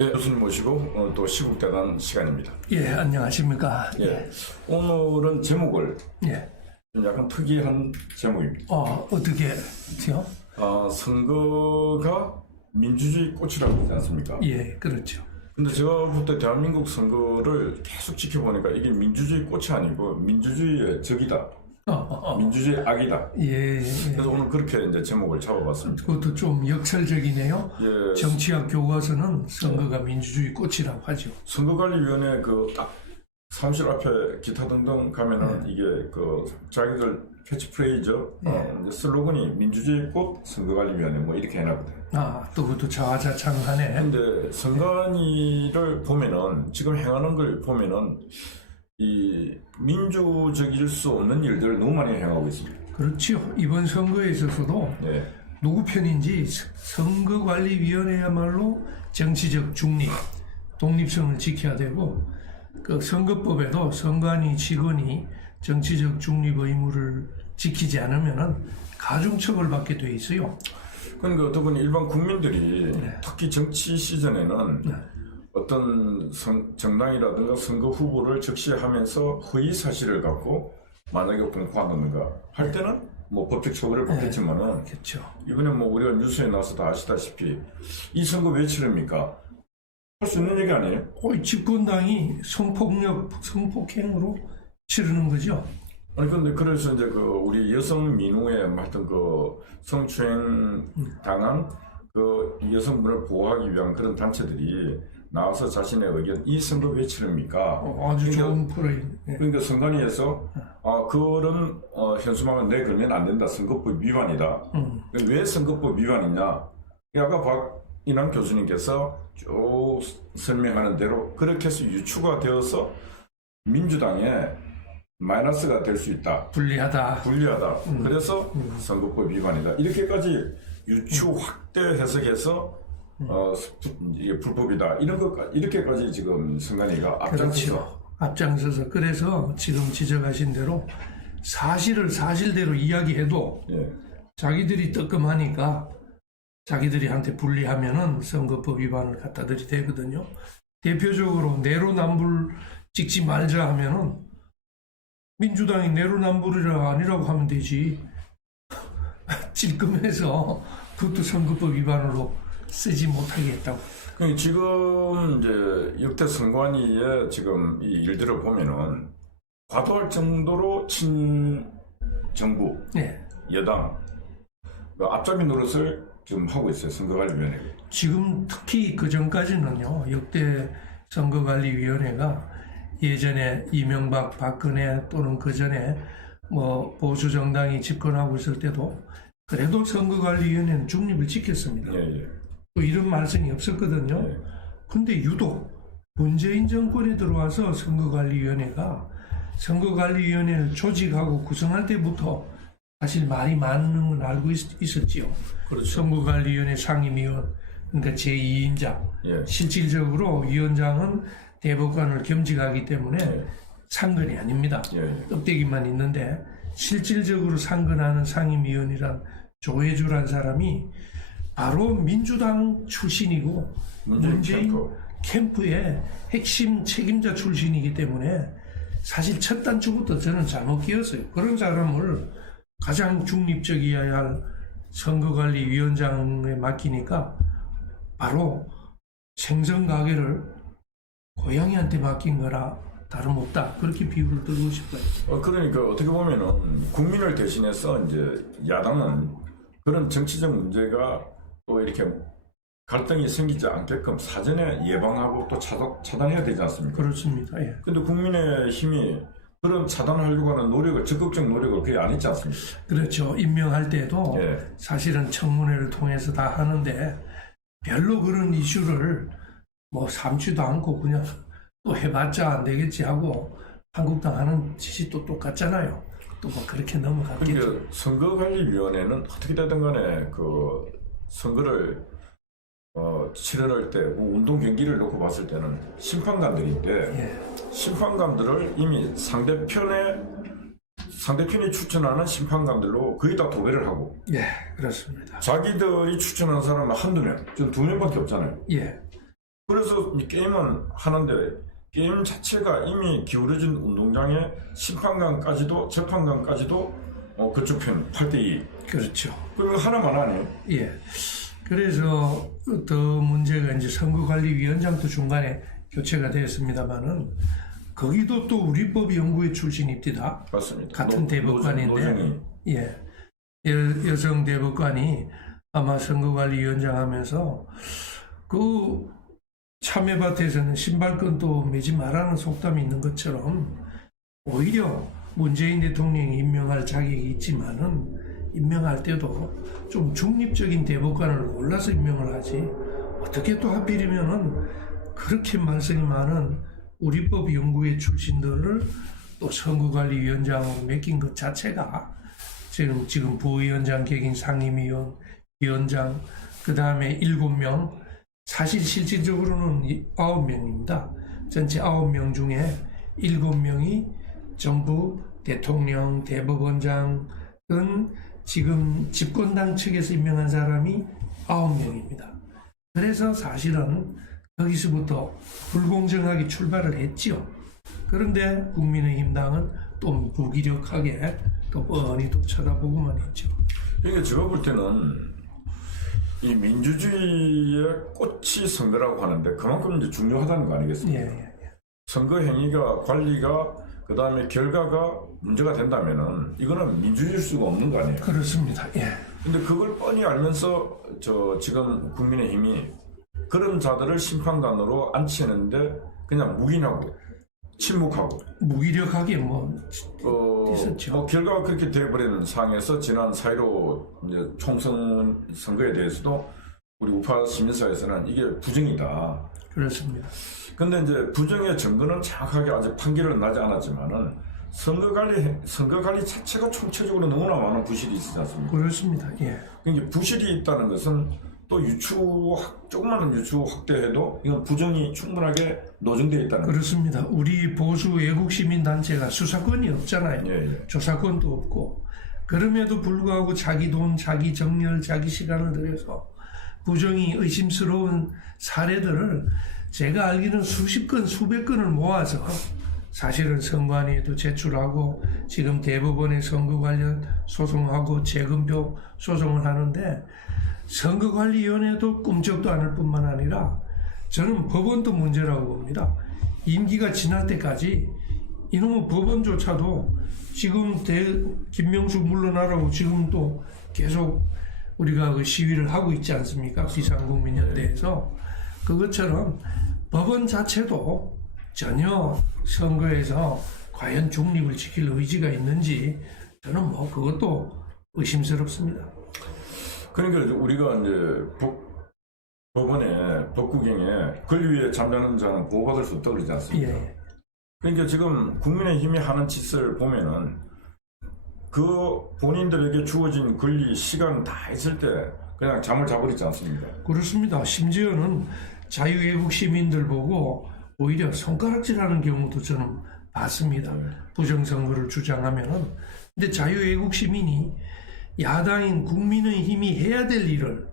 예, 교수님 모시고 오늘 또 시국대단 시간입니다. 예, 안녕하십니까. 예, 오늘은 제목을 예. 좀 약간 특이한 제목입니다. 어떻게요? 선거가 민주주의 꽃이라고 하지 않습니까? 예, 그렇죠. 근데 제가 볼 때 대한민국 선거를 계속 지켜보니까 이게 민주주의 꽃이 아니고 민주주의의 적이다. 민주주의 악이다. 예, 예. 그래서 오늘 그렇게 이제 제목을 잡아봤습니다. 그것도 좀 역설적이네요. 예, 정치학 교과서는 선거가 민주주의 꽃이라고 하죠. 선거관리위원회 그 딱 사무실 앞에 기타 등등 가면은 이게 그 자기들 캐치프레이즈 이제 슬로건이 민주주의 꽃 선거관리위원회 뭐 이렇게 해놨거든요. 또 그것도 자화자찬하네. 근데 선관위를 보면은 지금 행하는 걸 보면은 이 민주적일 수 없는 일들을 너무 많이 행하고 있습니다. 그렇죠. 이번 선거에 있어서도 네. 누구 편인지 선거관리위원회야말로 정치적 중립, 독립성을 지켜야 되고, 그 선거법에도 선관위 직원이 정치적 중립 의무를 지키지 않으면은 가중처벌받게 돼 있어요. 그러니까 어떻게 보면 일반 국민들이 특히 정치 시즌에는 어떤 정당이라든가 선거 후보를 적시하면서 허위 사실을 갖고 만약에 공포한다든가 할 때는 뭐 법적 처벌을 받겠지만은 그렇죠. 이번에 뭐 우리가 뉴스에 나와서 다 아시다시피 이 선거 왜 치릅니까? 할 수 있는 얘기 아니에요? 집권당이 성폭력, 성폭행으로 치르는 거죠. 아니 근데 그래서 이제 그 우리 여성 민우에 하여튼 그 성추행 당한 그 여성분을 보호하기 위한 그런 단체들이 나와서 자신의 의견 이 선거 왜 치릅니까? 아주 좋은 프로이. 그러니까 선관위에서 그런 현수막은 내걸면 안 된다. 선거법 위반이다. 왜 선거법 위반이냐? 아까 박인환 교수님께서 쭉 설명하는 대로 그렇게 해서 유추가 되어서 민주당에 마이너스가 될 수 있다. 불리하다. 그래서 선거법 위반이다. 이렇게까지 유추 확대 해석해서 이게 불법이다. 이런 것까지 이렇게까지 지금 선관위가 앞장서서. 그렇죠. 앞장서서. 그래서 지금 지적하신 대로 사실을 사실대로 이야기해도 자기들이 뜨끔하니까 자기들이한테 불리하면은 선거법 위반을 갖다 들이대거든요. 대표적으로 내로남불 찍지 말자 하면은 민주당이 내로남불이라 아니라고 하면 되지. 찔끔해서 그것도 선거법 위반으로 쓰지 못하게 했다고. 지금 이제 역대 선관위의 지금 이 일들을 보면은 과도할 정도로 친정부, 여당 앞잡이 노릇을 지금 하고 있어요. 선거관리위원회가. 지금 특히 그 전까지는요, 역대 선거관리위원회가 예전에 이명박, 박근혜 또는 그 전에 뭐 보수 정당이 집권하고 있을 때도 그래도 선거관리위원회는 중립을 지켰습니다. 또 이런 말씀이 없었거든요. 근데 유독 문재인 정권에 들어와서 선거관리위원회가 선거관리위원회를 조직하고 구성할 때부터 사실 말이 많은 건 알고 있었지요. 그렇죠. 선거관리위원회 상임위원, 그러니까 제2인자. 실질적으로 위원장은 대법관을 겸직하기 때문에 상근이 아닙니다. 껍데기만 있는데 실질적으로 상근하는 상임위원이란 조혜주란 사람이 바로 민주당 출신이고 문재인 캠프의 핵심 책임자 출신이기 때문에 사실 첫 단추부터 저는 잘못 끼었어요. 그런 사람을 가장 중립적이어야 할 선거관리위원장에 맡기니까 바로 생선 가게를 고양이한테 맡긴 거라 다름없다. 그렇게 비유를 들고 싶어요. 그러니까 어떻게 보면은 국민을 대신해서 이제 야당은 그런 정치적 문제가 또 이렇게 갈등이 생기지 않게끔 사전에 예방하고 또 차단해야 되지 않습니까? 그렇습니다. 근데 국민의 힘이 그런 차단하려고 하는 노력을, 적극적 노력을 거의 안 했지 않습니까? 그렇죠. 임명할 때도 사실은 청문회를 통해서 다 하는데 별로 그런 이슈를 뭐 삼지도 않고 그냥 또 해봤자 안 되겠지 하고 한국당 하는 짓이 또 똑같잖아요. 또 뭐 그렇게 넘어갔겠죠. 그러니까 선거관리위원회는 어떻게 되든 간에 그 선거를 치러낼 때 운동 경기를 놓고 봤을 때는 심판관들인데 심판관들을 이미 상대편이 추천하는 심판관들로 거의 다 도배를 하고 그렇습니다. 자기들이 추천한 사람은 한두 명, 좀 두 명밖에 없잖아요. 그래서 이 게임은 하는데 게임 자체가 이미 기울어진 운동장에 심판관까지도 재판관까지도 그쪽 편 8대2. 그렇죠. 그리고 하나만 하네. 예. 그래서 더 문제가 이제 선거관리위원장도 중간에 교체가 되었습니다만은 거기도 또 우리법 연구회 출신입니다. 맞습니다. 같은 대법관인데, 예, 여성 대법관이 아마 선거관리위원장 하면서 그 참여밭에서는 신발끈도 매지 말라는 속담이 있는 것처럼 오히려 문재인 대통령이 임명할 자격이 있지만은 임명할 때도 좀 중립적인 대법관을 골라서 임명을 하지 어떻게 또 하필이면은 그렇게 말썽이 많은 우리법 연구회 출신들을 또 선거관리위원장으로 맡긴 것 자체가 지금 부위원장 객인 상임위원, 위원장, 그 다음에 7명, 사실 실질적으로는 9명입니다. 전체 9명 중에 7명이 전부 대통령, 대법원장 등 지금 집권당 측에서 임명한 사람이 9명입니다. 그래서 사실은 거기서부터 불공정하게 출발을 했지요. 그런데 국민의힘당은 또 무기력하게 또 뻔히 또 쳐다보고만 있죠. 그러니까 제가 볼 때는 이 민주주의의 꽃이 선거라고 하는데 그만큼 이제 중요하다는 거 아니겠습니까? 예. 선거 행위가 관리가 그 다음에 결과가 문제가 된다면은 이거는 민주주의일 수가 없는 거 아니에요? 그렇습니다. 예. 근데 그걸 뻔히 알면서 지금 국민의힘이 그런 자들을 심판관으로 앉히는데 그냥 묵인하고 침묵하고 무기력하게 있었죠. 뭐 결과가 그렇게 되어버리는 상황에서 지난 4.15 이제 총선 선거에 대해서도 우리 우파 시민사회에서는 이게 부정이다. 그렇습니다. 근데 이제 부정의 증거는 정확하게 아직 판결은 나지 않았지만은 선거관리 자체가 총체적으로 너무나 많은 부실이 있지 않습니까? 그렇습니다. 예. 그러니까 부실이 있다는 것은 또 조그마한 유추 확대해도 이건 부정이 충분하게 노정되어 있다는 거죠. 그렇습니다. 우리 보수 외국 시민 단체가 수사권이 없잖아요. 예. 조사권도 없고 그럼에도 불구하고 자기 돈, 자기 정열, 자기 시간을 들여서 부정이 의심스러운 사례들을 제가 알기는 수십 건, 수백 건을 모아서 사실은 선관위에도 제출하고 지금 대법원에 선거 관련 소송하고 재검표 소송을 하는데 선거관리위원회도 꿈쩍도 않을 뿐만 아니라 저는 법원도 문제라고 봅니다. 임기가 지날 때까지 이놈의 법원조차도 지금 김명수 물러나라고 지금 또 계속 우리가 그 시위를 하고 있지 않습니까? 비상국민연대에서. 그것처럼 법원 자체도 전혀 선거에서 과연 중립을 지킬 의지가 있는지 저는 그것도 의심스럽습니다. 그러니까 우리가 이제 법원에 법구경에 권리위에 참여하는 자는 보호받을 수 없다고 그러지 않습니까? 예. 그러니까 지금 국민의힘이 하는 짓을 보면은 그 본인들에게 주어진 권리, 시간 다 있을 때 그냥 잠을 자버리지 않습니까? 그렇습니다. 심지어는 자유외국 시민들 보고 오히려 손가락질하는 경우도 저는 봤습니다. 부정선거를 주장하면은. 근데 자유외국 시민이 야당인 국민의힘이 해야 될 일을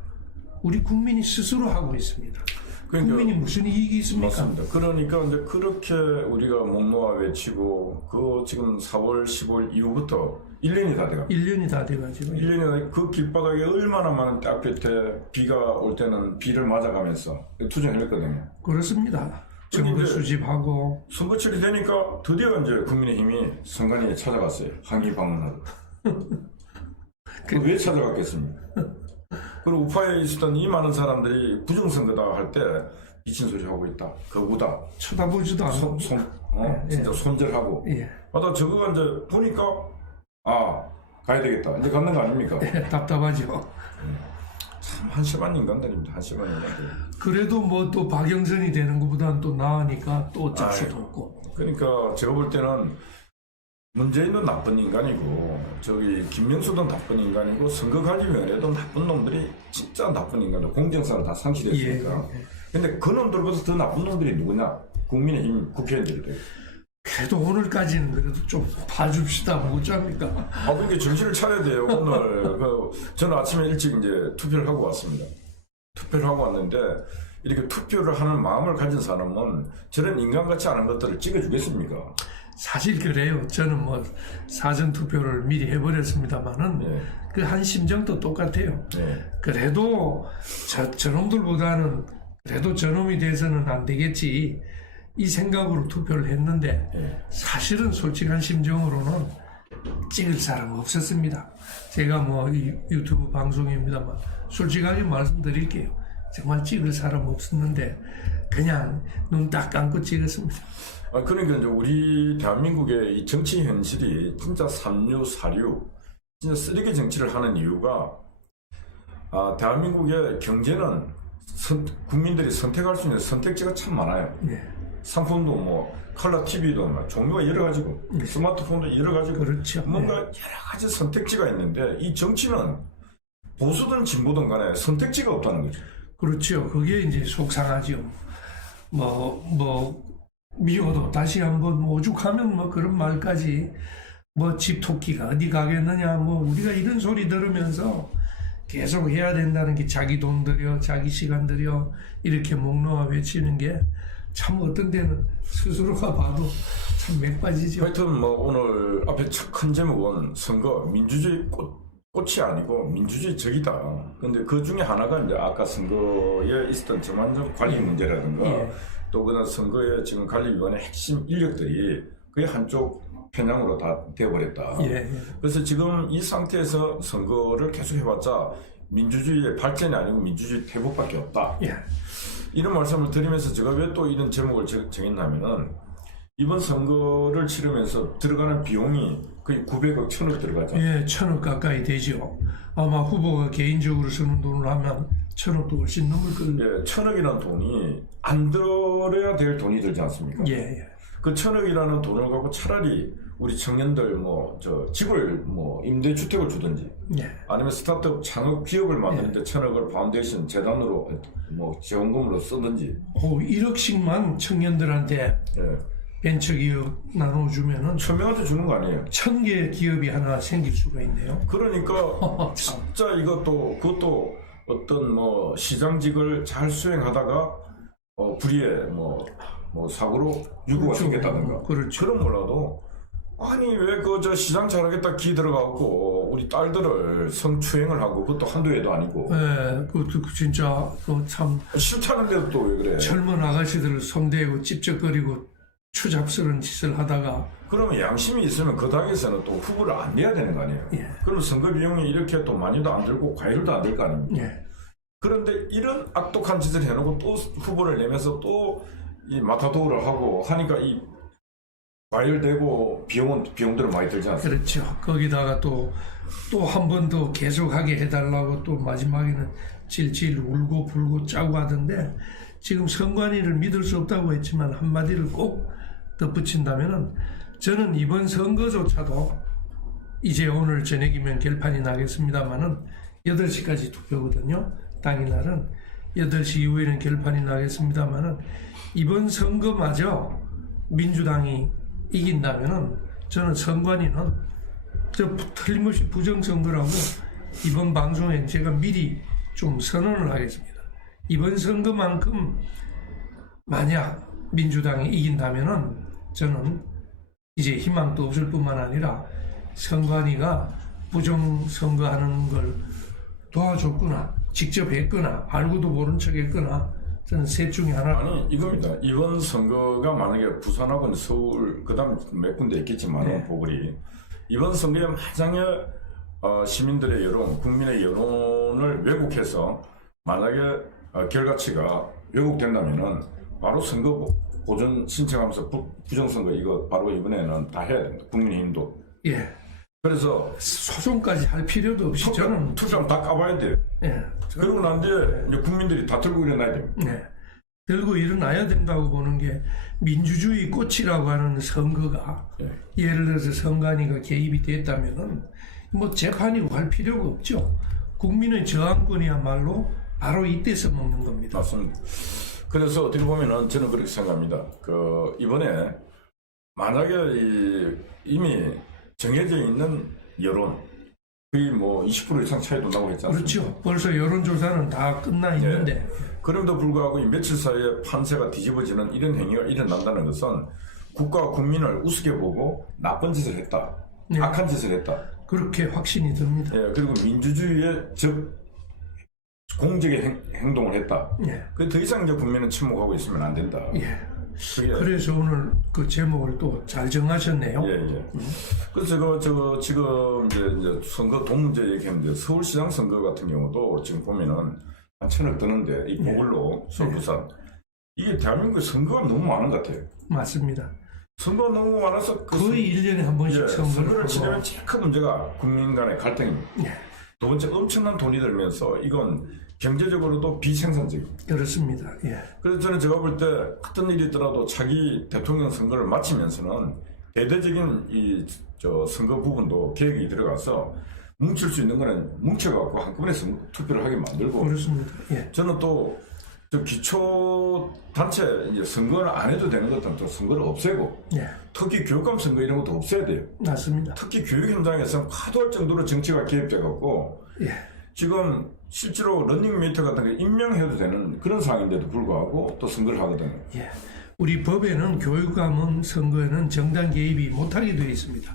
우리 국민이 스스로 하고 있습니다. 그러니까, 국민이 무슨 이익이 있습니까? 맞습니다. 그러니까 이제 그렇게 우리가 목 놓아 외치고 그 지금 4월 15일 이후부터 1년이 다 돼가. 1년이 다 돼가지고. 1년에 그 길바닥에 얼마나 많은 땅볕에 비가 올 때는 비를 맞아가면서 투쟁했거든요. 그렇습니다. 증거 수집하고. 선거철이 되니까 드디어 이제 국민의힘이 선관위에 찾아갔어요. 항의 방문하러. 왜 찾아갔겠습니까? 그리고 우파에 있었던 이 많은 사람들이 부정선거다 할 때 미친 소리 하고 있다. 거구다. 쳐다보지도 않고. 진짜 손절하고. 예. 나 저거가 이제 보니까 가야 되겠다. 이제 갔는 거 아닙니까? 예, 답답하죠. 참 한심한 인간들입니다. 한심한 인간들. 그래도 또 박영선이 되는 것보다는 또 나으니까 또 어쩔 수도 없고. 그러니까 제가 볼 때는 문재인도 나쁜 인간이고 김명수도 나쁜 인간이고 선거관리위원회도 나쁜 놈들이 진짜 나쁜 인간들 공정성을 다 상실했으니까. 근데 그 놈들보다 더 나쁜 놈들이 누구냐? 국민의힘 국회의원들이. 그래도 오늘까지는 그래도 좀 봐줍시다. 뭐합니까? 그러니까 정신을 차려야 돼요. 오늘 저는 아침에 일찍 이제 투표를 하고 왔습니다. 투표를 하고 왔는데 이렇게 투표를 하는 마음을 가진 사람은 저런 인간같이 않은 것들을 찍어주겠습니까? 사실 그래요. 저는 뭐 사전 투표를 미리 해버렸습니다만은 예. 그 한 심정도 똑같아요. 예. 그래도 저놈들보다는 그래도 저놈이 돼서는 안 되겠지 이 생각으로 투표를 했는데 예. 사실은 솔직한 심정으로는 찍을 사람 없었습니다. 제가 뭐 이 유튜브 방송입니다만 솔직하게 말씀드릴게요. 정말 찍을 사람 없었는데 그냥 눈 딱 감고 찍었습니다. 그러니까 이제 우리 대한민국의 이 정치 현실이 진짜 삼류, 사류, 진짜 쓰레기 정치를 하는 이유가 대한민국의 경제는 국민들이 선택할 수 있는 선택지가 참 많아요. 네. 상품도 뭐 컬러 TV도 뭐 종류가 여러 가지고 스마트폰도 여러 가지고 그렇죠. 뭔가 네. 여러 가지 선택지가 있는데 이 정치는 보수든 진보든 간에 선택지가 없다는 거죠. 그렇죠. 그게 이제 속상하죠. 미워도 다시 한번 오죽하면 뭐 그런 말까지 뭐 집토끼가 어디 가겠느냐 뭐 우리가 이런 소리 들으면서 계속 해야 된다는 게 자기 돈 들여 자기 시간 들여 이렇게 목 놓아 외치는 게 참 어떤 데는 스스로가 봐도 참 맥빠지죠. 하여튼 뭐 오늘 앞에 큰 제목은 선거 민주주의 꽃이 아니고 민주주의 적이다. 근데 그 중에 하나가 이제 아까 선거에 있었던 전반적 관리 문제라든가 예. 또 그다음 선거에 지금 관리위원회 핵심 인력들이 거의 한쪽 편향으로 다 되어버렸다. 예. 그래서 지금 이 상태에서 선거를 계속 해봤자 민주주의의 발전이 아니고 민주주의 퇴보밖에 없다. 예. 이런 말씀을 드리면서 제가 왜 또 이런 제목을 정했냐면은 이번 선거를 치르면서 들어가는 비용이 거의 900억, 1000억 들어가잖아요. 예, 1000억 가까이 되죠. 아마 후보가 개인적으로 쓰는 돈을 하면 1000억도 훨씬 넘을 거예요. 예, 1000억이라는 돈이 안 들어야 될 돈이 들지 않습니까? 예, 예. 그 1000억이라는 돈을 갖고 차라리 우리 청년들 집을 임대주택을 주든지 예. 아니면 스타트업 창업 기업을 만드는데 1000억을 파운데이션 재단으로 지원금으로 쓰든지 1억씩만 청년들한테 예. 벤처기업 나눠주면은 1000명한테 주는 거 아니에요? 1000개 기업이 하나 생길 수가 있네요. 그러니까 진짜 그것도 어떤 시장직을 잘 수행하다가 불의의 사고로 유구가 생겼다든가 그렇죠. 그런 몰라도 아니 왜 저 시장 잘하겠다 기 들어가고 우리 딸들을 성추행을 하고 그것도 한두 해도 아니고 예, 그것도 진짜 참 싫다는데도 또 왜 그래? 젊은 아가씨들을 손대고 찝쩍거리고 추잡스러운 짓을 하다가 그러면 양심이 있으면 그 당에서는 또 후보를 안 내야 되는 거 아니에요? 예. 그러면 선거 비용이 이렇게 또 많이도 안 들고 과일도 안 들 거 아닙니까? 예. 그런데 이런 악독한 짓을 해놓고 또 후보를 내면서 또 이 마타도를 하고 하니까 이 과열되고 비용들은 많이 들지 않습니까? 그렇죠. 거기다가 또 한 번 더 계속하게 해달라고 또 마지막에는 질질 울고 불고 짜고 하던데 지금 선관위를 믿을 수 없다고 했지만 한마디를 꼭 덧붙인다면은 저는 이번 선거조차도 이제 오늘 저녁이면 결판이 나겠습니다만은 8시까지 투표거든요. 당일날은 8시 이후에는 결판이 나겠습니다만은 이번 선거마저 민주당이 이긴다면은 저는 선관위는 틀림없이 부정선거라고 이번 방송에 제가 미리 좀 선언을 하겠습니다. 이번 선거만큼 만약 민주당이 이긴다면은 저는 이제 희망도 없을 뿐만 아니라 선관위가 부정선거하는 걸 도와줬거나 직접 했거나 알고도 모른 척 했거나 저는 셋 중에 하나. 아니 이겁니다. 이번 선거가 만약에 부산하고는 서울 그다음 몇 군데 있겠지만 네. 보궐이 이번 선거에 만약에 시민들의 여론, 국민의 여론을 왜곡해서 만약에 결과치가 왜곡된다면은 바로 선거 보전 신청하면서 부정선거 이거 바로 이번에는 다 해야 됩니다. 국민의힘도. 예. 그래서 소송까지 할 필요도 없이 저는 투표하면 다 까봐야 돼요. 예. 그러고 난 뒤에 이제 국민들이 다 들고 일어나야 됩니다. 네. 들고 일어나야 된다고 보는 게 민주주의 꽃이라고 하는 선거가 네. 예를 들어서 선관위가 개입이 됐다면은 재판이고 할 필요가 없죠. 국민의 저항권이야말로 바로 이때서 먹는 겁니다. 맞습니다. 그래서 어떻게 보면은 저는 그렇게 생각합니다. 이번에 만약에 이미 정해져 있는 여론 거의 20% 이상 차이도 나고 했지 않습니까? 그렇죠. 벌써 여론조사는 다 끝나 있는데 그럼에도 불구하고 이 며칠 사이에 판세가 뒤집어지는 이런 행위가 일어난다는 것은 국가와 국민을 우습게 보고 나쁜 짓을 했다. 네. 악한 짓을 했다. 그렇게 확신이 듭니다. 예, 그리고 민주주의에 공적인 행동을 했다. 예. 더 이상 이제 국민은 침묵하고 있으면 안 된다. 예. 그게 그래서 오늘 그 제목을 또 잘 정하셨네요. 예. 그래서 지금 이제 선거 동문제 얘기했는데 서울시장 선거 같은 경우도 지금 보면은 한 1,000억 드는데 이 보글로 서울 부산 이게 대한민국에 선거가 너무 많은 것 같아요. 맞습니다. 선거가 너무 많아서 거의 1년에 한 번씩 선거를 선거를 치르면 제일 큰 문제가 국민 간의 갈등입니다. 예. 두 번째 엄청난 돈이 들면서 이건 경제적으로도 비생산적이에요. 그렇습니다. 예. 그래서 저는 제가 볼 때 어떤 일이 있더라도 차기 대통령 선거를 마치면서는 대대적인 선거 부분도 계획이 들어가서 뭉칠 수 있는 거는 뭉쳐갖고 한꺼번에 투표를 하게 만들고 그렇습니다. 예. 저는 또 기초 단체 이제 선거를 안 해도 되는 것들은 또 선거를 없애고 예. 특히 교육감 선거 이런 것도 없애야 돼요. 맞습니다. 특히 교육 현장에서는 과도할 정도로 정치가 개입돼갖고 예. 지금 실제로 러닝메이터 같은 게 임명해도 되는 그런 상황인데도 불구하고 또 선거를 하거든요. 예. 우리 법에는 교육감은 선거에는 정당 개입이 못하게 되어 있습니다.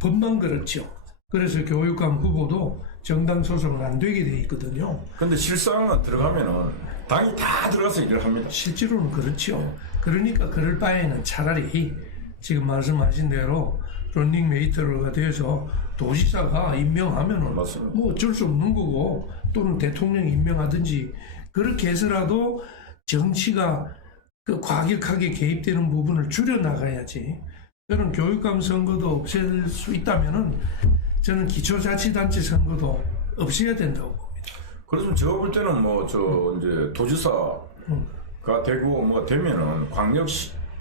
법만 그렇죠. 그래서 교육감 후보도 정당 소속은 안 되게 되어 있거든요. 근데 실상은 들어가면은 당이 다 들어가서 일을 합니다. 실제로는 그렇죠. 그러니까 그럴 바에는 차라리 지금 말씀하신 대로 런닝메이터가 되어서 도지사가 임명하면은 맞습니다. 뭐 어쩔 수 없는 거고 또는 대통령이 임명하든지 그렇게 해서라도 정치가 그 과격하게 개입되는 부분을 줄여 나가야지. 저는 교육감 선거도 없앨 수 있다면은 저는 기초자치단체 선거도 없애야 된다고 봅니다. 그래서 제가 볼 때는 이제 도지사가 되고 뭐가 되면은 광역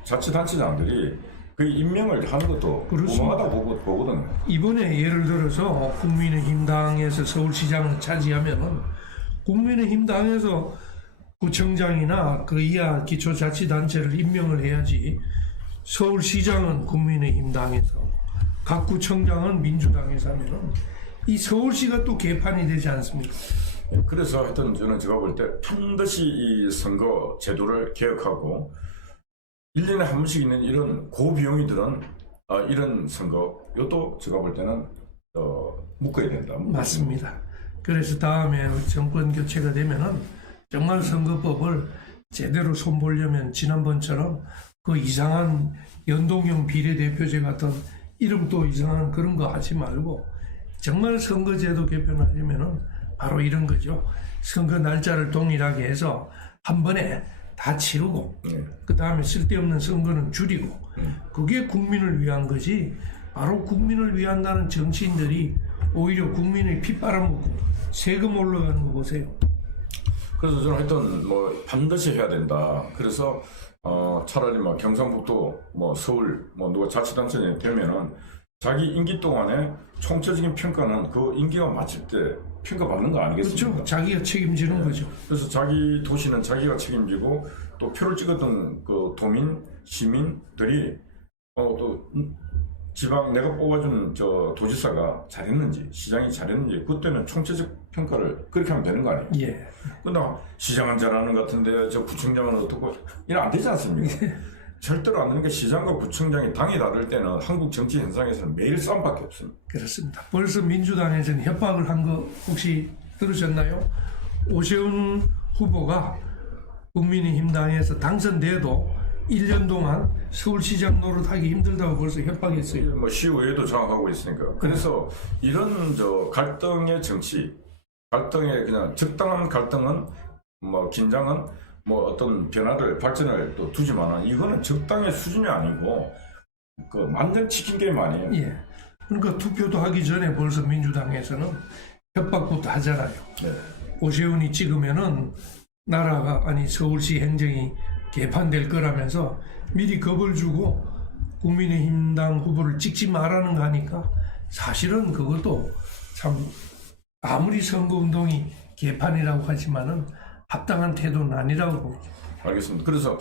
자치단체장들이 그 임명을 하는 것도 무방하다고 보거든요. 이번에 예를 들어서 국민의힘당에서 서울시장을 차지하면은 국민의힘당에서 구청장이나 그 이하 기초자치단체를 임명을 해야지 서울시장은 국민의힘당에서 각 구청장은 민주당에서 하면은 이 서울시가 또 개판이 되지 않습니까? 그래서 하여튼 저는 제가 볼 때 반드시 이 선거 제도를 개혁하고 1년에 한 번씩 있는 이런 고비용이 드는 이런 선거 이것도 제가 볼 때는 묶어야 된다. 맞습니다. 그래서 다음에 정권 교체가 되면은 정말 선거법을 제대로 손보려면 지난번처럼 그 이상한 연동형 비례대표제 같은 이름도 이상한 그런 거 하지 말고 정말 선거제도 개편하려면은 바로 이런 거죠. 선거 날짜를 동일하게 해서 한 번에 다 치르고 그 다음에 쓸데없는 선거는 줄이고 그게 국민을 위한 거지. 바로 국민을 위한다는 정치인들이 오히려 국민의 피 빨아먹고 세금 올라가는 거 보세요. 그래서 저는 하여튼 반드시 해야 된다. 그래서 차라리 경상북도 서울 누가 자치단체장이 되면은 자기 임기 동안에 총체적인 평가는 그 임기가 마칠 때 평가받는 거 아니겠습니까? 그렇죠. 자기가 책임지는 거죠. 그래서 자기 도시는 자기가 책임지고 또 표를 찍었던 그 도민, 시민들이 또 지방 내가 뽑아준 도지사가 잘했는지 시장이 잘했는지 그때는 총체적 평가를 그렇게 하면 되는 거 아니에요? 예. 근데 시장은 잘하는 것 같은데 저 구청장은 어떻고 이런 안 되지 않습니까? 절대로 안 되는 게 시장과 구청장이 당이 다를 때는 한국 정치 현상에서는 매일 싸움밖에 없습니다. 그렇습니다. 벌써 민주당에서는 협박을 한 거 혹시 들으셨나요? 오세훈 후보가 국민의힘당에서 당선돼도 1년 동안 서울시장 노릇하기 힘들다고 벌써 협박했어요. 시의회도 장악하고 있으니까. 그래서 이런 갈등의 정치, 갈등의 그냥 적당한 갈등은 긴장은 어떤 변화를 발전을 또 두지만은 이거는 적당의 수준이 아니고 그 만전 치킨 게임 아니에요. 예. 그러니까 투표도 하기 전에 벌써 민주당에서는 협박부터 하잖아요. 네. 오세훈이 찍으면은 나라가 서울시 행정이 개판될 거라면서 미리 겁을 주고 국민의힘당 후보를 찍지 말라는 거 하니까 사실은 그것도 참 아무리 선거운동이 개판이라고 하지만은 합당한 태도는 아니라고 봅니다. 알겠습니다. 그래서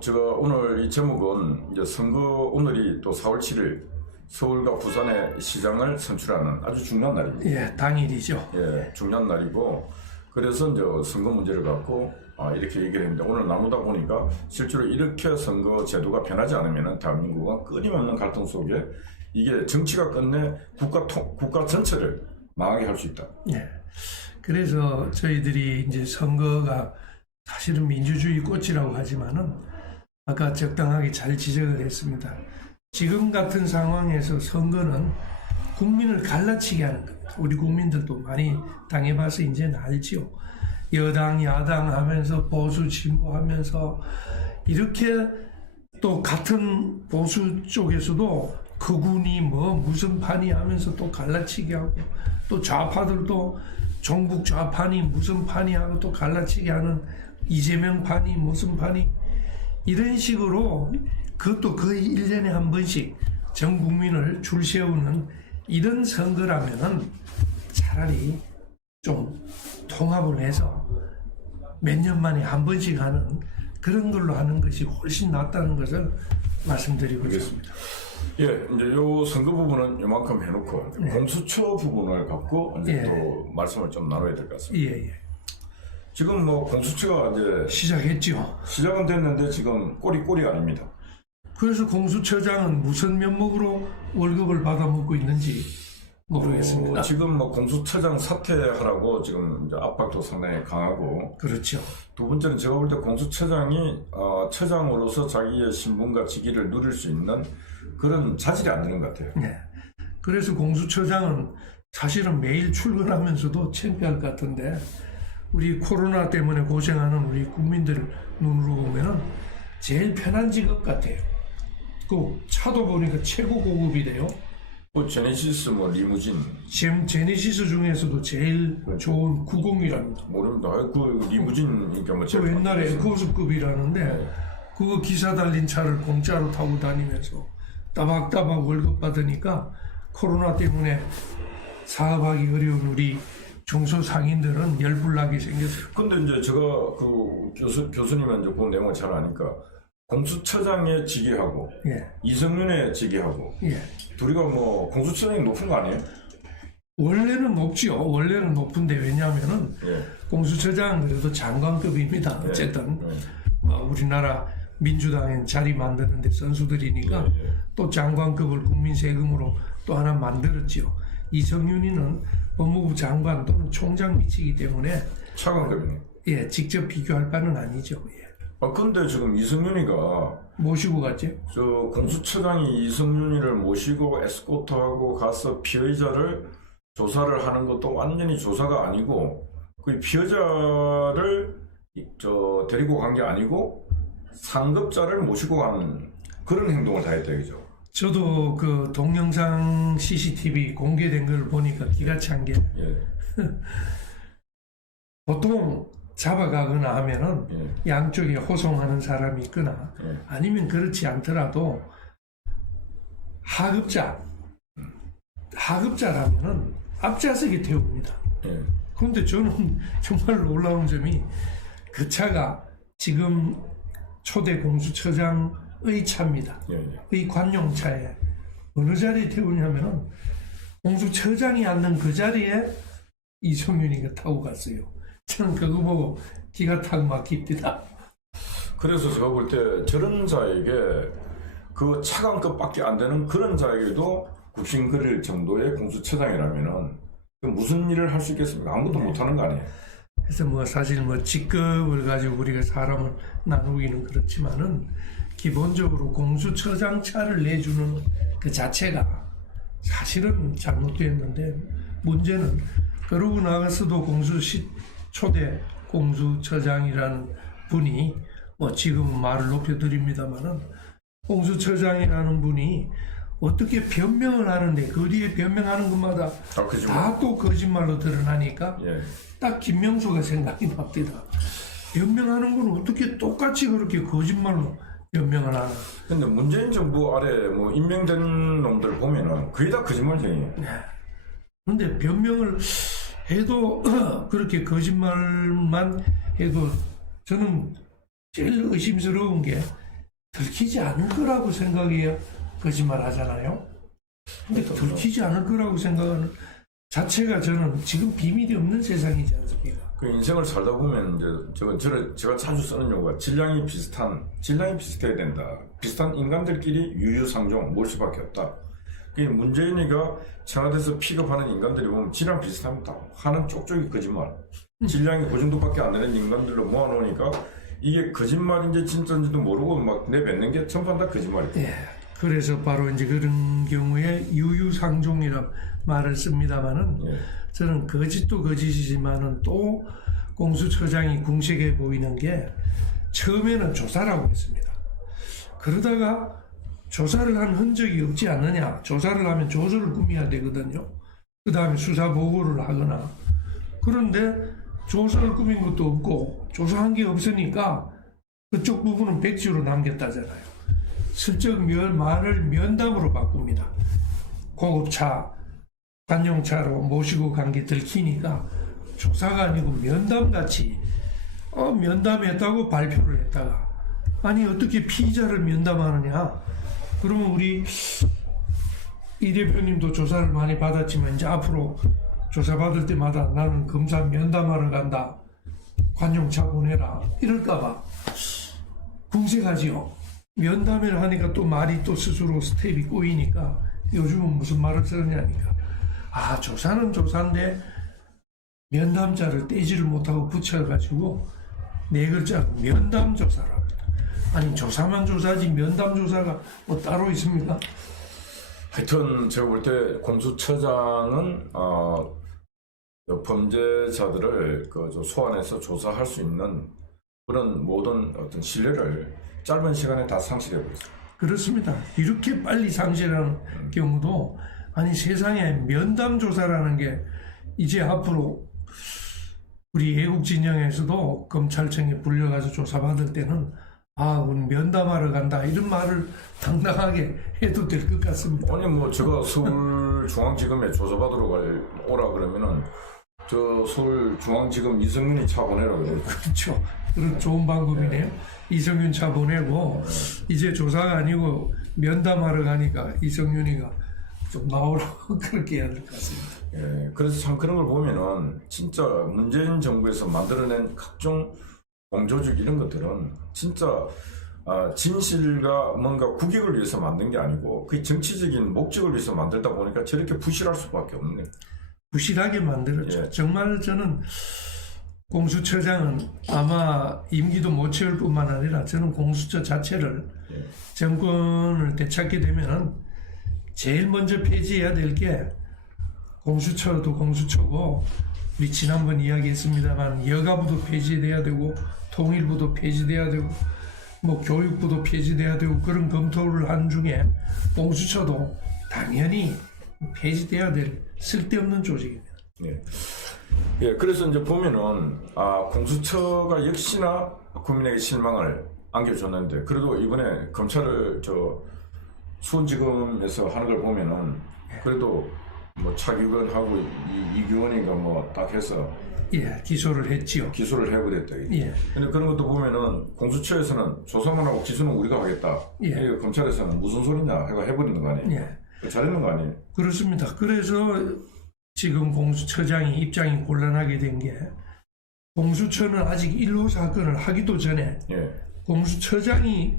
제가 오늘 이 제목은 이제 선거 오늘이 또 4월 7일 서울과 부산의 시장을 선출하는 아주 중요한 날입니다. 예, 당일이죠. 예, 중요한 날이고 그래서 이제 선거 문제를 갖고 이렇게 얘기를 했는데 오늘 나누다 보니까 실제로 이렇게 선거 제도가 변하지 않으면 대한민국은 끊임없는 갈등 속에 이게 정치가 끝내 국가 전체를 망하게 할 수 있다. 예. 그래서 저희들이 이제 선거가 사실은 민주주의 꽃이라고 하지만은 아까 적당하게 잘 지적을 했습니다. 지금 같은 상황에서 선거는 국민을 갈라치게 하는 겁니다. 우리 국민들도 많이 당해봐서 이제는 알지요. 여당, 야당 하면서 보수, 진보 하면서 이렇게 또 같은 보수 쪽에서도 그군이 뭐 무슨 판이 하면서 또 갈라치게 하고 또 좌파들도 종북 좌판이 무슨 판이 하고 또 갈라치게 하는 이재명 판이 무슨 판이 이런 식으로 그것도 거의 1년에 한 번씩 전 국민을 줄 세우는 이런 선거라면은 차라리 좀 통합을 해서 몇 년 만에 한 번씩 하는 그런 걸로 하는 것이 훨씬 낫다는 것을 말씀드리고 있습니다. 예, 이제 요 선거 부분은 요만큼 해놓고 공수처 부분을 갖고 이제 또 말씀을 좀 나눠야 될 것 같습니다. 예. 지금 뭐 공수처가 이제 시작했죠. 시작은 됐는데 지금 꼬리꼬리 아닙니다. 그래서 공수처장은 무슨 면목으로 월급을 받아먹고 있는지 모르겠습니다. 지금 뭐 공수처장 사퇴하라고 지금 이제 압박도 상당히 강하고. 그렇죠. 두 번째는 제가 볼 때 공수처장이 처장으로서 자기의 신분과 직위를 누릴 수 있는 그런 자질이 안 되는 것 같아요. 네. 그래서 공수처장은 사실은 매일 출근하면서도 창피할 것 같은데 우리 코로나 때문에 고생하는 우리 국민들 눈으로 보면은 제일 편한 직업 같아요. 그 차도 보니까 최고 고급이래요. 뭐 제네시스, 뭐 리무진. 지금 제네시스 중에서도 제일 좋은 90이랍니다. 모릅니다. 그 리무진이니까 뭐. 그 옛날에 에코스급이라는데 그거 기사 달린 차를 공짜로 타고 다니면서 따박따박 월급 받으니까 코로나 때문에 사업하기 어려운 우리 중소상인들은 열불나게 생겼어요. 근데 이제 제가 그 교수님은 이제 그 내용을 잘 아니까 공수처장의 직위하고 이성윤의 직위하고 둘이가 뭐 공수처장이 높은 거 아니에요? 원래는 높지요. 원래는 높은데 왜냐하면은 공수처장은 그래도 장관급입니다. 어쨌든 우리나라 민주당엔 자리 만드는데 선수들이니까 또 장관급을 국민 세금으로 또 하나 만들었지요. 이성윤이는 법무부 장관 또는 총장 미치기 때문에 차관급이네. 직접 비교할 바는 아니죠. 근데 지금 이성윤이가 모시고 갔죠. 저 공수처장이 이성윤이를 모시고 에스코트하고 가서 피의자를 조사를 하는 것도 완전히 조사가 아니고 그 피의자를 데리고 간 게 아니고 상급자를 모시고 가는 그런 행동을 다 했다 이거죠. 저도 그 동영상 CCTV 공개된 걸 보니까 기가 찬 게 보통 잡아가거나 하면은 양쪽에 호송하는 사람이 있거나 아니면 그렇지 않더라도 하급자라면은 앞좌석에 태웁니다. 그런데 저는 정말 놀라운 점이 그 차가 지금 초대 공수처장의 차입니다. 의 관용차에 어느 자리에 태우냐면은 공수처장이 앉는 그 자리에 이성윤이가 타고 갔어요. 저는 그거 보고 기가 탁 막힙니다. 그래서 제가 볼 때 저런 자에게 그 차관급밖에 안 되는 그런 자에게도 굽신 그릴 정도의 공수처장이라면은 무슨 일을 할 수 있겠습니까? 아무것도 못하는 거 아니에요. 그래서 뭐 사실 뭐 직급을 가지고 우리가 사람을 나누기는 그렇지만은 기본적으로 공수처장 차를 내주는 그 자체가 사실은 잘못됐는데 문제는 그러고 나가서도 초대 공수처장이라는 분이 뭐 지금은 말을 높여드립니다만은 공수처장이라는 분이 어떻게 변명을 하는데 그 뒤에 변명하는 것마다 다 또 거짓말로 드러나니까 딱 김명수가 생각이 납니다. 변명하는 건 어떻게 똑같이 그렇게 거짓말로 변명을 하나. 근데 문재인 정부 아래 뭐 임명된 놈들 보면은 거의 다 거짓말쟁이에요. 근데 변명을 해도 그렇게 거짓말만 해도 저는 제일 의심스러운 게 들키지 않을 거라고 생각해야 거짓말 하잖아요. 근데 들키지 않을 거라고 생각하는 자체가 저는 지금 비밀이 없는 세상이지 않습니까? 그 인생을 살다 보면 이제 제가 자주 쓰는 용어가 질량이 비슷해야 된다. 비슷한 인간들끼리 유유상종 몰 수밖에 없다. 문재인이가 청와대에서 픽업하는 인간들이 보면 질량 비슷합니다. 하는 쪽쪽이 거짓말. 질량이 그 정도밖에 안 되는 인간들로 모아놓으니까 이게 거짓말인지 진짜인지도 모르고 막 내뱉는 게 전부 다 거짓말이에요. 예. 그래서 바로 이제 그런 경우에 유유상종이라 말을 씁니다만은 예. 저는 거짓도 거짓이지만은 또 공수처장이 궁색해 보이는 게 처음에는 조사라고 했습니다. 그러다가 조사를 한 흔적이 없지 않느냐. 조사를 하면 조서를 꾸며야 되거든요. 그 다음에 수사 보고를 하거나. 그런데 조사를 꾸민 것도 없고 조사한 게 없으니까 그쪽 부분은 백지로 남겼다잖아요. 슬쩍 말을 면담으로 바꿉니다. 고급차, 관용차로 모시고 간 게 들키니까 조사가 아니고 면담같이 면담했다고 발표를 했다가 아니 어떻게 피의자를 면담하느냐. 그러면 우리 이 대표님도 조사를 많이 받았지만 이제 앞으로 조사받을 때마다 나는 검사 면담하러 간다. 관용차 보내라. 이럴까봐 궁색하지요. 면담을 하니까 또 말이 또 스스로 스텝이 꼬이니까 요즘은 무슨 말을 쓰느냐니까. 조사는 조사인데 면담자를 떼지를 못하고 붙여가지고 네 글자 면담 조사를 합니다. 아니 조사만 조사지 면담 조사가 뭐 따로 있습니까? 하여튼 제가 볼 때 공수처장은 범죄자들을 소환해서 조사할 수 있는 그런 모든 어떤 신뢰를 짧은 시간에 다 상실해버렸어요. 그렇습니다. 이렇게 빨리 상실하는 경우도 아니 세상에 면담 조사라는 게 이제 앞으로 우리 애국 진영에서도 검찰청에 불려가서 조사받을 때는 우리 면담하러 간다 이런 말을 당당하게 해도 될 것 같습니다. 아니 제가 서울중앙지검에 조사받으러 오라 그러면은 저 서울중앙지검 이성윤이 차 보내라 그래요. 그렇죠. 그런 좋은 방법이네요. 이성윤 차 보내고 이제 조사가 아니고 면담하러 가니까 이성윤이가 좀 나오라고 그렇게 해야 될 것 같습니다. 예, 그래서 참 그런 걸 보면은 진짜 문재인 정부에서 만들어낸 각종 공조직 이런 것들은 진짜 진실과 뭔가 국익을 위해서 만든 게 아니고 그 정치적인 목적을 위해서 만들다 보니까 저렇게 부실할 수밖에 없네. 부실하게 만들었죠. 예. 정말 저는 공수처장은 아마 임기도 못 채울 뿐만 아니라 저는 공수처 자체를 정권을 되찾게 되면 제일 먼저 폐지해야 될 게 공수처도 공수처고 우리 지난번 이야기했습니다만 여가부도 폐지돼야 되고 통일부도 폐지돼야 되고 교육부도 폐지돼야 되고 그런 검토를 한 중에 공수처도 당연히 폐지돼야 될 쓸데없는 조직입니다. 예, 그래서 이제 보면은 공수처가 역시나 국민에게 실망을 안겨줬는데 그래도 이번에 검찰을 수원지검에서 하는 걸 보면은 그래도 차기근 하고 이규원이가 딱 해서 기소를 했지요. 기소를 해버렸다. 예. 근데 그런 것도 보면은 공수처에서는 조사만 하고 기소는 우리가 하겠다. 검찰에서는 무슨 소리냐 해버리는 거 아니에요. 잘했는 거 아니에요. 그렇습니다. 그래서 지금 공수처장이 입장이 곤란하게 된 게 공수처는 아직 1호 사건을 하기도 전에 공수처장이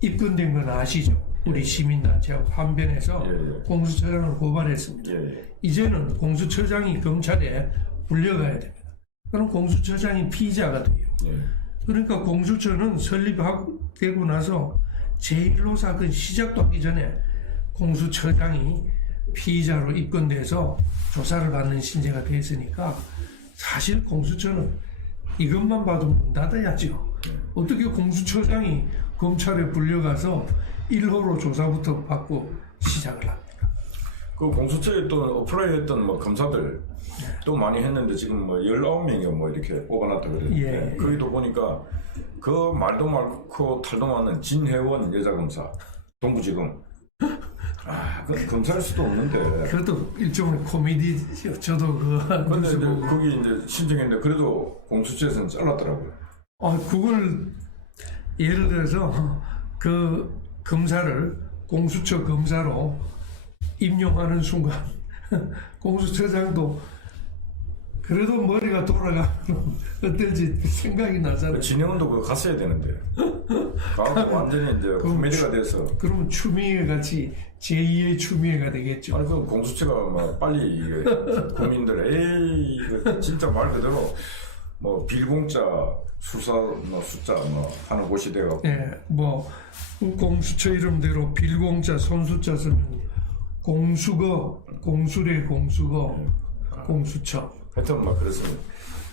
입건된 건 아시죠? 우리 시민단체하고 한변에서 공수처장을 고발했습니다. 이제는 공수처장이 검찰에 불려가야 됩니다. 그럼 공수처장이 피의자가 돼요. 그러니까 공수처는 설립되고 나서 제1호 사건 시작도 하기 전에 공수처장이 피의자로 입건돼서 조사를 받는 신세가 됐으니까 사실 공수처는 이것만 봐도 문 닫아야죠. 어떻게 공수처장이 검찰에 불려가서 1호로 조사부터 받고 시작을 합니까? 그 공수처에 또 어플라이 했던 검사들 또 많이 했는데 지금 19명이 이렇게 뽑아놨다 그랬는데 거기도 보니까 그 말도 많고 탈도 많은 진혜원 여자검사 동부지검 그건 검사일 수도 없는데. 그것도 일종의 코미디죠. 저도 근데 이제 거기 이제 신청했는데 그래도 공수처에서는 잘랐더라고요. 그걸 예를 들어서 그 검사를 공수처 검사로 임용하는 순간 공수처장도 그래도 머리가 돌아가면 어떨지 생각이 나잖아요. 진영은도 그거 갔어야 되는데. 가고 완전히 이제 코미디가 돼서. 그러면 추미애 같이 제2의 추미애가 되겠죠. 아니, 그 공수처가 뭐 빨리 국민들, 에이, 이거 진짜 말 그대로 뭐 빌공짜 수사 뭐 숫자 뭐 하는 곳이 돼갖고. 예, 뭐 공수처 이름대로 빌공짜 손수자 쓰면 공수거, 공수래 공수거, 공수처. 하여튼 막 그렇습니다.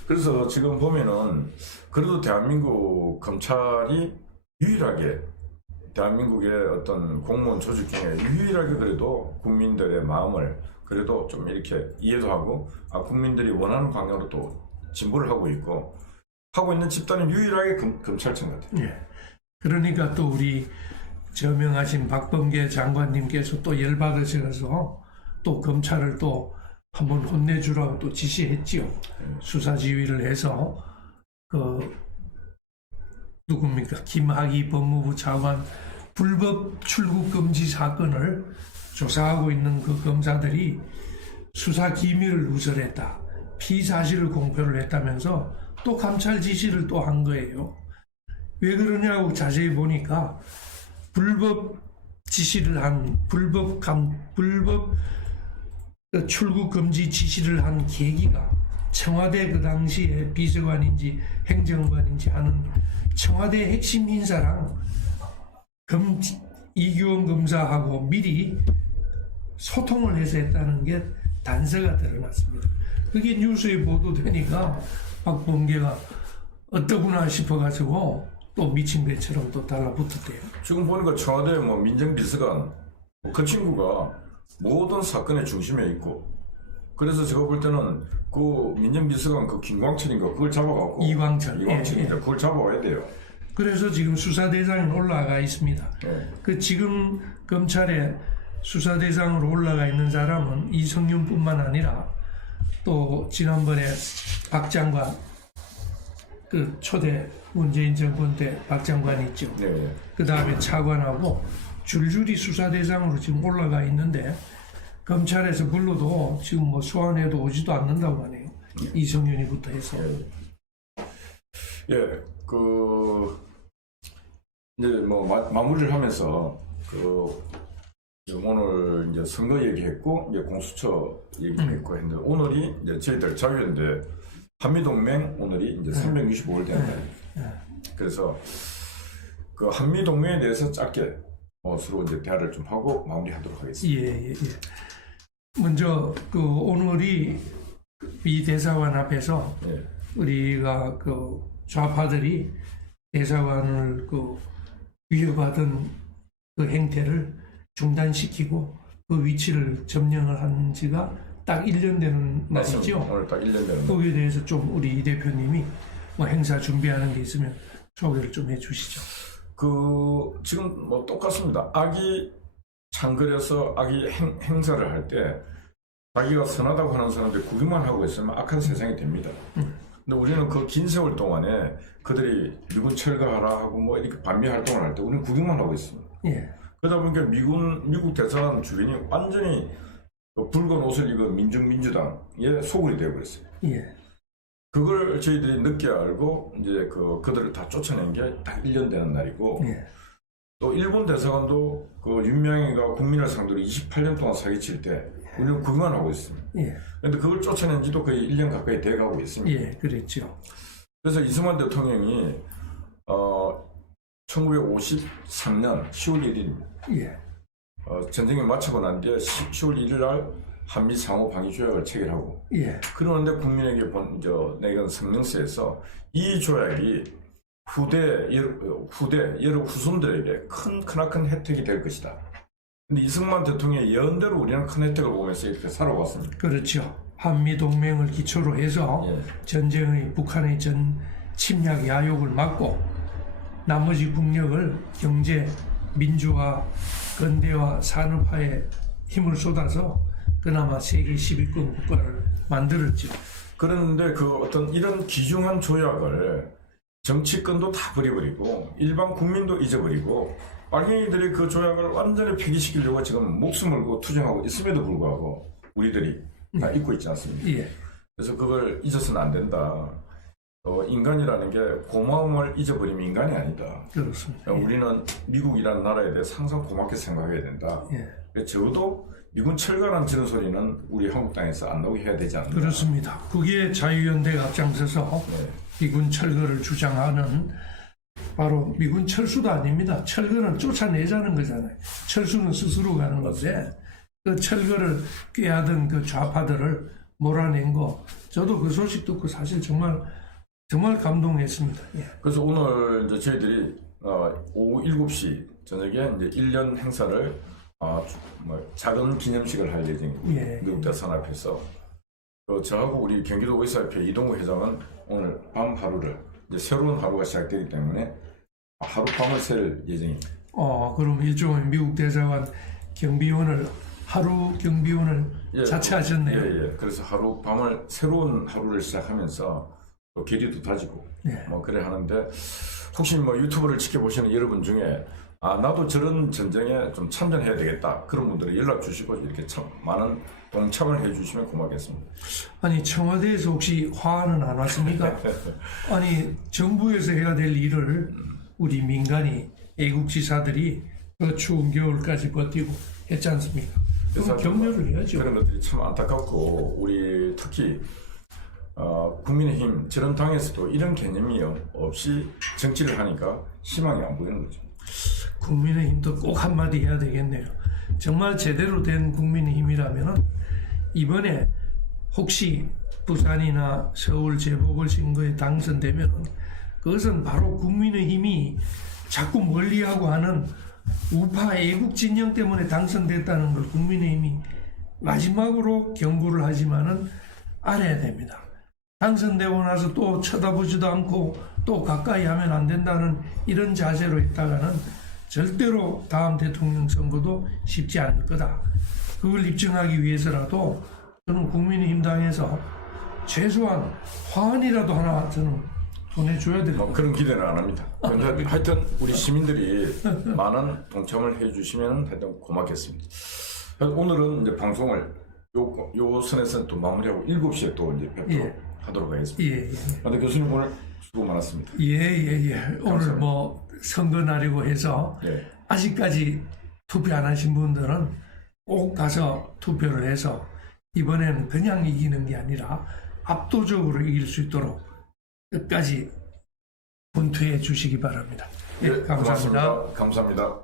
그래서 지금 보면은 그래도 대한민국 검찰이 유일하게 대한민국의 어떤 공무원 조직 중에 유일하게 그래도 국민들의 마음을 그래도 좀 이렇게 이해도 하고 국민들이 원하는 방향으로 또 진보를 하고 있고 하고 있는 집단은 유일하게 검찰청 같아요. 예. 그러니까 또 우리 저명하신 박범계 장관님께서 또 열받으셔서 또 검찰을 또 한번 혼내주라고 또 지시했지요. 수사 지휘를 해서 누굽니까? 김학의 법무부 차관 불법 출국 금지 사건을 조사하고 있는 그 검사들이 수사 기밀을 누설했다. 피사실을 공표를 했다면서 또 감찰 지시를 또 한 거예요. 왜 그러냐고 자세히 보니까 불법 지시를 한 불법 출국 금지 지시를 한 계기가 청와대 그 당시에 비서관인지 행정관인지 하는 청와대 핵심 인사랑 이규원 검사하고 미리 소통을 해서 했다는 게 단서가 드러났습니다. 그게 뉴스에 보도되니까 박범계가 어떠구나 싶어가지고 또 미친 배처럼 또 달라붙었대요. 지금 보니까 청와대 뭐 민정비서관 그 친구가 모든 사건의 중심에 있고 그래서 제가 볼 때는 그 민정비서관 그 김광철인가 그걸 잡아갖고 이광철인가 그걸 잡아와야 돼요. 그래서 지금 수사대상에 올라가 있습니다. 그 지금 검찰에 수사대상으로 올라가 있는 사람은 이성윤뿐만 아니라 또 지난번에 박 장관 그 초대 문재인 정권 때 박 장관 있죠. 그 다음에 차관하고 줄줄이 수사대상으로 지금 올라가 있는데 검찰에서 불러도 지금 뭐 소환해도 오지도 않는다고 하네요. 이성윤이부터 해서. 이제 뭐 마무리를 하면서 오늘 이제 선거 얘기했고 이제 공수처 얘기했고 했는데 오늘이 이제 저희들 자유연대 한미동맹 오늘이 이제 365일 되는 날입니다. 그래서 그 한미동맹에 대해서 짧게 서로 이제 대화를 좀 하고 마무리하도록 하겠습니다. 예. 먼저 그 오늘이 미 대사관 앞에서 우리가 그 좌파들이 대사관을 그 위협하던 그 행태를 중단시키고 그 위치를 점령을 한 지가 딱 1년 되는 날이죠. 오늘 딱 1년 되는 날. 거기에 대해서 좀 우리 이 대표님이 뭐 행사 준비하는 게 있으면 소개를 좀 해주시죠. 지금 뭐 똑같습니다. 악이 창궐해서 악이 행사를 할 때 자기가 선하다고 하는 사람들이 구경만 하고 있으면 악한 세상이 됩니다. 근데 우리는 그 긴 세월 동안에 그들이 미군 철거하라 하고 뭐 이렇게 반미 활동을 할 때 우리는 구경만 하고 있습니다. 그러다 보니까 미국 대사관 주변이 완전히 그 붉은 옷을 입은 민주당의 소굴이 되어버렸어요. 그걸 저희들이 늦게 알고 이제 그들을 다 쫓아낸 게 딱 1년 되는 날이고 또 일본 대사관도 그 윤명희가 국민을 상대로 28년 동안 사기칠 때 우리는 구경만 하고 있습니다. 그런데 그걸 쫓아낸 지도 거의 1년 가까이 돼가고 있습니다. 그랬죠. 그래서 이승만 대통령이 1953년 10월 1일 전쟁이 마치고 난 뒤에 10월 1일 날 한미 상호 방위 조약을 체결하고 그러는데 국민에게 내건 성명서에서 이 조약이 여러 후손들에게 크나큰 혜택이 될 것이다. 근데 이승만 대통령의 예언대로 우리는 큰 혜택을 보면서 이렇게 살아왔습니다. 그렇죠. 한미 동맹을 기초로 해서 전쟁의 북한의 전 침략 야욕을 막고 나머지 국력을 경제, 민주화, 근대화, 산업화에 힘을 쏟아서 그나마 세계 10위권 국가를 만들었죠. 그런데 어떤 이런 귀중한 조약을 정치권도 다 버려버리고 일반 국민도 잊어버리고 빨갱이들이 그 조약을 완전히 폐기시키려고 지금 목숨을 걸고 투쟁하고 있음에도 불구하고 우리들이 다 잊고 있지 않습니까? 그래서 그걸 잊어서는 안 된다. 인간이라는 게 고마움을 잊어버리면 인간이 아니다. 그렇습니다. 우리는 미국이라는 나라에 대해서 항상 고맙게 생각해야 된다. 예. 적어도 미군 철가라는 지는 소리는 우리 한국 땅에서 안 나오게 해야 되지 않나. 그렇습니다. 그게 자유연대가 앞장서서 미군 철거를 주장하는 바로 미군 철수도 아닙니다. 철거는 쫓아내자는 거잖아요. 철수는 스스로 가는 건데 그 철거를 꾀하던 그 좌파들을 몰아낸 거 저도 그 소식 듣고 사실 정말 감동했습니다. 예. 그래서 오늘 이제 저희들이 오후 7시 저녁에 이제 1년 행사를 작은 기념식을 할 예정입니다. 예. 미국 대선 앞에서 저하고 우리 경기도 의사협회 이동구 회장은 오늘 밤 하루를 이제 새로운 하루가 시작되기 때문에 하룻밤을 셀 예정입니다. 그럼 일종의 미국 대사관 경비원을 하루 경비원을 자처하셨네요. 예. 그래서 하룻밤을 새로운 하루를 시작하면서 또 결의도 다지고 그래 하는데 혹시 유튜브를 지켜보시는 여러분 중에 나도 저런 전쟁에 좀 참전해야 되겠다 그런 분들이 연락 주시고 이렇게 참 많은 동참을 해주시면 고맙겠습니다. 아니 청와대에서 혹시 화는 안 왔습니까? 아니 정부에서 해야 될 일을 우리 민간이 애국지사들이 그 추운 겨울까지 버티고 했지 않습니까? 그럼 격려를 해야죠. 그런 것들이 참 안타깝고 우리 특히 국민의힘 저런 당에서도 이런 개념이 없이 정치를 하니까 희망이 안 보이는 거죠. 국민의힘도 꼭 한마디 해야 되겠네요. 정말 제대로 된 국민의힘이라면 이번에 혹시 부산이나 서울 재보궐선거에 당선되면 그것은 바로 국민의힘이 자꾸 멀리하고 하는 우파 애국 진영 때문에 당선됐다는 걸 국민의힘이 마지막으로 경고를 하지만은 알아야 됩니다. 당선되고 나서 또 쳐다보지도 않고 또 가까이 하면 안 된다는 이런 자세로 있다가는 절대로 다음 대통령 선거도 쉽지 않을 거다. 그걸 입증하기 위해서라도 저는 국민의힘 당에서 최소한 화환이라도 하나 저는 보내줘야 됩니다. 그런 기대는 안 합니다. 근데 하여튼 우리 시민들이 많은 동참을 해주시면 하여튼 고맙겠습니다. 오늘은 이제 방송을 요 선에서는 또 마무리하고 7시에 또 이제 뵙도록 하겠습니다. 근데 교수님 오늘 수고 많았습니다. 오늘 선거 날이고 해서 아직까지 투표 안 하신 분들은 꼭 가서 투표를 해서 이번에는 그냥 이기는 게 아니라 압도적으로 이길 수 있도록 끝까지 분투해 주시기 바랍니다. 감사합니다. 고맙습니다. 감사합니다.